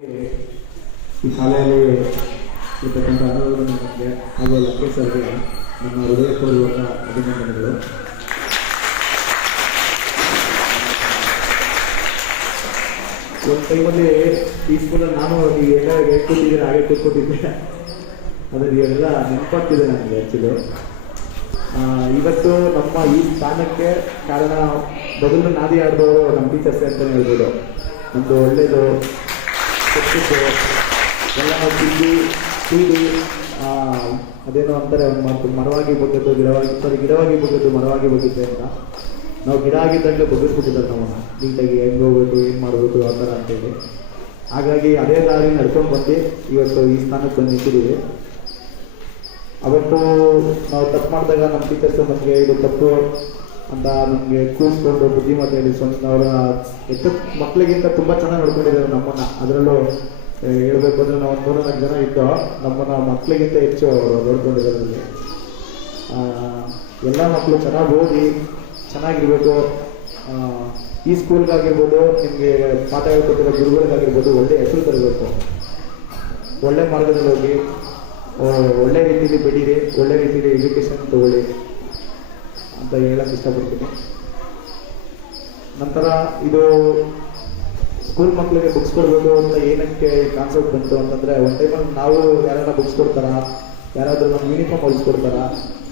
ಈ ಶಾಲೆಯಲ್ಲಿ ಇರ್ತಕ್ಕಂಥ ಅನುಭವಗಳಿಗೆ ಹಾಗೂ ಲಕ್ಕೇಶ್ ಸರ್ಗೆ ನಮ್ಮ ಹೃದಯಪೂರ್ವಕ ಅಭಿನಂದನೆಗಳು. ಒಂದು ಟೈಮಲ್ಲಿ ಈ ಸ್ಕೂಲಲ್ಲಿ ನಾನು ನೀವು ಎಲ್ಲ ಹೇಗೆ ಕೂತಿದ್ದೀರ, ಹಾಗೆ ಕೂತ್ಕೊಟ್ಟಿದ್ದೆ ಅದು ಎಲ್ಲ ನೆನಪಾಗ್ತಿದೆ ನನಗೆ ಆ್ಯಕ್ಚುಲಿ ಇವತ್ತು ನಮ್ಮ ಈ ಸ್ಥಾನಕ್ಕೆ ಕಾರಣ ಬದಲು ನಾದಿ ಆಡಿದವರು ನಮ್ಮ ಟೀಚರ್ಸ್ ಅಂತಲೇ ಹೇಳ್ಬೋದು. ನಮ್ಮದು ಒಳ್ಳೇದು ಕೊಟ್ಟಿದ್ದು. ತಿಂದು ಅದೇನೋ ಅಂತಾರೆ ಒಂದು ಮಾತು ಮರವಾಗಿ ಬಗ್ಗದ್ದು, ಗಿಡವಾಗಿ ಸಾರಿ ಗಿಡವಾಗಿ ಬಗ್ಗದ್ದು, ಮರವಾಗಿ ಬಗ್ಗುತ್ತೆ ಅಂತ. ನಾವು ಗಿಡ ಆಗಿದ್ದಂಗೆ ಬಗ್ಗಿಸ್ಬಿಟ್ಟಿದ್ದಾರೆ ನಮ್ಮನ್ನು ನೀಟಾಗಿ ಹೆಂಗೆ ಹೋಗ್ಬೇಕು, ಏನು ಮಾಡಬೇಕು, ಆ ಥರ ಅಂತೇಳಿ. ಹಾಗಾಗಿ ಅದೇ ದಾರಿ ನಡ್ಕೊಂಡು ಬಂದು ಇವತ್ತು ಈ ಸ್ಥಾನಕ್ಕೆ ಬಂದು ನಿಂತಿದ್ದೀವಿ. ಅವತ್ತು ನಾವು ತಪ್ಪು ಮಾಡಿದಾಗ ನಮ್ಮ ಟೀಚರ್ಸ್ ನಮಗೆ ಇದು ತಪ್ಪು ಅಂತ ನಮಗೆ ಕೂರಿಸ್ಕೊಂಡು ಬುದ್ಧಿಮತ್ತೆ ಹೇಳಿ ಸ್ವಂತ ಅವರ ಎತ್ತ ಮಕ್ಕಳಿಗಿಂತ ತುಂಬ ಚೆನ್ನಾಗಿ ನೋಡ್ಕೊಂಡಿದ್ದಾರೆ ನಮ್ಮನ್ನ. ಅದರಲ್ಲೂ ಹೇಳಬೇಕು ಅಂದ್ರೆ ನಾವು ಒಂದು ಮೂರ್ನಾಲ್ಕು ಜನ ಇದ್ದು ನಮ್ಮನ್ನ ಮಕ್ಕಳಿಗಿಂತ ಹೆಚ್ಚು ಅವರು. ಆ, ಎಲ್ಲ ಮಕ್ಕಳು ಚೆನ್ನಾಗಿ ಓದಿ ಚೆನ್ನಾಗಿರ್ಬೇಕು. ಈ ಸ್ಕೂಲ್ಗಾಗಿರ್ಬೋದು ನಿಮಗೆ ಪಾಠ ಹೇಳ್ಕೊಟ್ಟಿರೋ ಗುರುಗಳಿಗಾಗಿರ್ಬೋದು ಒಳ್ಳೆ ಹೆಸರು ತರಬೇಕು. ಒಳ್ಳೆ ಮಾರ್ಗದಲ್ಲಿ ಹೋಗಿ ಒಳ್ಳೆ ರೀತಿಯಲ್ಲಿ ಬೆಳೀರಿ ಒಳ್ಳೆ ರೀತಿಯಲ್ಲಿ ಎಜುಕೇಶನ್ ತಗೊಳ್ಳಿ. ಅಂತ ಹೇಳಕ್ ಇಷ್ಟಪಡ್ತೀನಿ. ನಂತರ ಇದು ಸ್ಕೂಲ್ ಮಕ್ಕಳಿಗೆ ಬುಕ್ಸ್ ಕೊಡಬೇಕು ಅಂತ ಏನಕ್ಕೆ ಕಾನ್ಸೆಪ್ಟ್ ಬಂತು ಅಂತಂದ್ರೆ ಒಂದು ಟೈಮಲ್ಲಿ ನಾವು ಯಾರನ್ನ ಬುಕ್ಸ್ ಕೊಡ್ತಾರ? ಯಾರಾದ್ರೂ ನಮ್ಮ ಯೂನಿಫಾರ್ಮ್ ಹೊಲಿಸ್ಕೊಡ್ತಾರ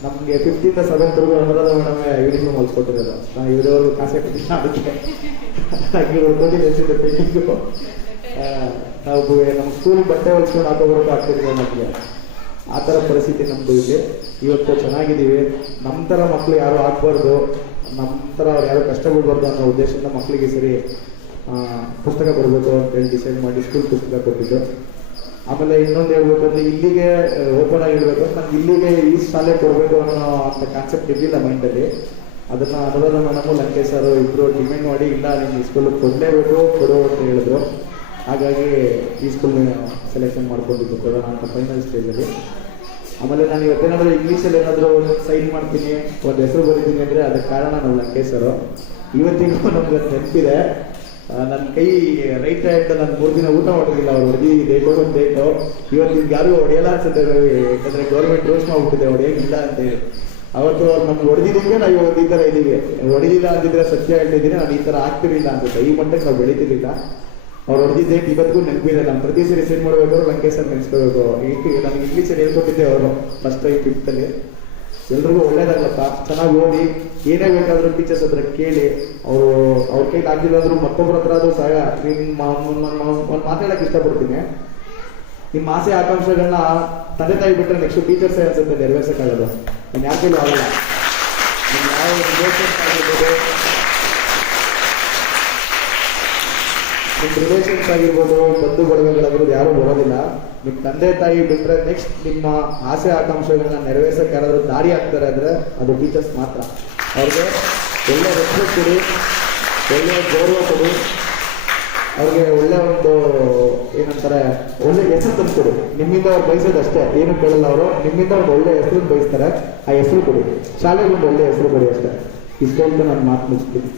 ನಮಗೆ ಫಿಫ್ತಿಂದ ಸೆವೆಂತ್ವರೆಗೂ ಅಂದ್ರೆ ನಮಗೆ ಯೂನಿಫಾರ್ಮ್ ಹೊಲಿಸ್ಕೊಟ್ಟಿರೋದು ನಾವು ಇರೋರು ಕಾಸೆ ಕೊಟ್ಟಿಲ್ಲ ಅದಕ್ಕೆ. ಪೇಂಟಿಂಗು ನಾವು ನಮ್ಮ ಸ್ಕೂಲ್ ಬಟ್ಟೆ ಹೊಲಿಸ್ಕೊಂಡು ಹಾಕೋಬರೋಕೆ ಆಗ್ತಿರ್ತೀವಿ ನಮಗೆ ಆ ಥರ ಪರಿಸ್ಥಿತಿ ನಮ್ಮದು ಇದೆ. ಇವತ್ತು ಚೆನ್ನಾಗಿದ್ದೀವಿ. ನಮ್ಮ ಥರ ಮಕ್ಕಳು ಯಾರು ಆಗಬಾರ್ದು ನಮ್ಮ ಥರ ಅವ್ರು ಯಾರು ಕಷ್ಟ ಬಿಡಬಾರ್ದು ಅನ್ನೋ ಉದ್ದೇಶದಿಂದ ಮಕ್ಕಳಿಗೆ ಸರಿ ಪುಸ್ತಕ ಬರಬೇಕು ಅಂತೇಳಿ ಡಿಸೈಡ್ ಮಾಡಿ ಸ್ಕೂಲ್ ಪುಸ್ತಕ ಕೊಟ್ಟಿದ್ದು. ಆಮೇಲೆ ಇನ್ನೊಂದು ಹೇಳ್ಬೇಕು ಅಂದರೆ ಇಲ್ಲಿಗೆ ಓಪನ್ ಆಗಿರ್ಬೇಕು ನಾನು ನಂಗೆ ಇಲ್ಲಿಗೆ ಈ ಶಾಲೆ ಕೊಡಬೇಕು ಅನ್ನೋ ಅಂತ ಕಾನ್ಸೆಪ್ಟ್ ಇರಲಿಲ್ಲ ಮೈಂಡಲ್ಲಿ ಅದನ್ನು ಅನುರಾಧ ಮೇಡಮು ಲಂಕೇಶ್ ಸರ್ ಇಬ್ಬರು ಡಿಮ್ಯಾಂಡ್ ಮಾಡಿ, ಇಲ್ಲ ನಿಮ್ಮ ಸ್ಕೂಲಿಗೆ ಸ್ಕೂಲ್ ಕೊಡಲೇಬೇಕು, ಕೊಡು ಅಂತ ಹೇಳಿದ್ರು. ಹಾಗಾಗಿ ಈ ಸ್ಕೂಲ್ನ ಸೆಲೆಕ್ಷನ್ ಮಾಡ್ಕೊಂಡಿದ್ದು ಕೊಡೋಣ ಅಂತ ಫೈನಲ್ ಸ್ಟೇಜಲ್ಲಿ ಆಮೇಲೆ ನಾನು ಇವತ್ತೇನಾದರೂ ಇಂಗ್ಲೀಷಲ್ಲಿ ಏನಾದರೂ ಸೈನ್ ಮಾಡ್ತೀನಿ, ಒಂದು ಹೆಸರು ಬರೀತೀನಿ ಅಂದರೆ ಅದಕ್ಕೆ ಕಾರಣ ನಮ್ಮ ಕೇಸರು. ಇವತ್ತಿಗೂ ನಮ್ಗೆ ನೆನಪಿದೆ. ನನ್ನ ಕೈ ರೈಟ್ ಹ್ಯಾಂಡ್ ನಾನು ಮೂರು ದಿನ ಊಟ ಮಾಡೋದಿಲ್ಲ, ಅವ್ರು ಹೊಡೆದಿ ಡೇಟ್ ಒಂದು ಡೇಟು ಇವತ್ತು ನಿಮ್ಗೆ ಯಾರಿಗೂ ಹೊಡೆಯಲ್ಲ ಅನ್ಸುತ್ತೆ ಯಾಕಂದರೆ ಗೌರ್ಮೆಂಟ್ ರೂಲ್ಸ್ ಮಾಡಿಬಿಟ್ಟಿದೆ ಹೊಡೆಯೋಂಗಿಲ್ಲ ಅಂತೇಳಿ ಅವತ್ತು ಅವ್ರು ನಮ್ಗೆ ಹೊಡೆದಿದ್ದಕ್ಕೆ ನಾವು ಇವತ್ತು ಈ ಥರ ಇದ್ದೀವಿ. ಹೊಡೆದಿಲ್ಲ ಅಂತಿದ್ರೆ ಸತ್ಯ ಹೇಳ್ತಿದ್ದೀನಿ, ನಾನು ಈ ಥರ ಆಗ್ತಿರಲಿಲ್ಲ ಅಂತ ಈ ಮಟ್ಟಕ್ಕೆ ನಾವು ಬೆಳೀತಿರ್ಲಿಲ್ಲ. ಅವ್ರು ಹೊಡೆದಿದ್ದೆ ಇವತ್ತಿಗೂ ನೆನಪಿದೆ ನಮ್ಮ ಪ್ರತಿ ಸರಿ ಸೆಂಡ್ ಮಾಡಬೇಕಾದ್ರೆ ಲಂಕೇಶ್ ಅಂತ ನೆನೆಸ್ಕೋಬೇಕು ಈಗ ನನಗೆ ಇಂಗ್ಲೀಷಲ್ಲಿ ಹೇಳ್ಕೊಟ್ಟಿದ್ದೆ ಅವರು ಫಸ್ಟ್ ಟೈಮ್ ಫಿಫ್ತಲ್ಲಿ ಎಲ್ರಿಗೂ ಒಳ್ಳೇದಾಗಲಪ್ಪ. ಚೆನ್ನಾಗಿ ಓದಿ. ಏನೇ ಬೇಕಾದರೂ ಟೀಚರ್ಸ್ ಹತ್ರ ಕೇಳಿ. ಅವರು, ಅವ್ರ ಕೈಲಿ ಆಗಿಲ್ಲ ಮತ್ತೊಬ್ಬರ ಹತ್ರ ಆದ್ರೂ ಸಹಾಯ ನಿಮ್ಮ ಒಂದು ಇಷ್ಟಪಡ್ತೀನಿ. ನಿಮ್ಮ ಆಸೆ, ಆಕಾಂಕ್ಷೆಗಳನ್ನ ತಂದೆ ತಾಯಿ ಬಿಟ್ಟರೆ ನೆಕ್ಸ್ಟ್ ಟೀಚರ್ಸ್ ಅನ್ಸುತ್ತೆ, ನೆರವೇರ್ಸಕ್ಕಾಗಲ್ಲ. ನಾನು ಯಾಕೆ ಆಗಲ್ಲ. ಯಾವ ರಿಲೇಷನ್ಸ್ ಆಗಿರ್ಬೋದು ನಿಮ್ಮ ರಿಲೇಷನ್ಸ್ ಆಗಿರ್ಬೋದು ಬಂಧು ಬಳಗಗಳಾಗಿರ್ಬೋದು ಯಾರೂ ಬರೋದಿಲ್ಲ. ನಿಮ್ಮ ತಂದೆ ತಾಯಿ ಬಿಟ್ಟರೆ ನೆಕ್ಸ್ಟ್ ನಿಮ್ಮ ಆಸೆ ಆಕಾಂಕ್ಷೆಗಳನ್ನ ನೆರವೇರ್ಸಕ್ಕೆ ಯಾರಾದರೂ ದಾರಿ ಆಗ್ತಾರೆ ಅಂದರೆ ಅದು ಟೀಚರ್ಸ್ ಮಾತ್ರ. ಅವ್ರಿಗೆ ಒಳ್ಳೆ ರೆಸ್ಪೆಕ್ಟ್ ಕೊಡಿ, ಒಳ್ಳೆ ಗೌರವ ಕೊಡಿ. ಅವ್ರಿಗೆ ಒಳ್ಳೆ ಒಂದು ಏನಂತಾರೆ, ಒಳ್ಳೆ ಹೆಸರು ತಂದುಕೊಡಿ ನಿಮ್ಮಿಂದ ಅವ್ರು ಬಯಸೋದು ಅಷ್ಟೇ, ಏನು ಕೇಳಲ್ಲ ಅವರು. ನಿಮ್ಮಿಂದ ಒಂದು ಒಳ್ಳೆ ಹೆಸರು ಬಯಸ್ತಾರೆ, ಆ ಹೆಸರು ಕೊಡಿ. ಶಾಲೆಗೆ ಒಂದು ಒಳ್ಳೆ ಹೆಸರು ಕೊಡಿ ಅಷ್ಟೇ. ಇಷ್ಟೊಂದು ನಾನು ಮಾತು ಮುಗಿಸ್ತೀನಿ.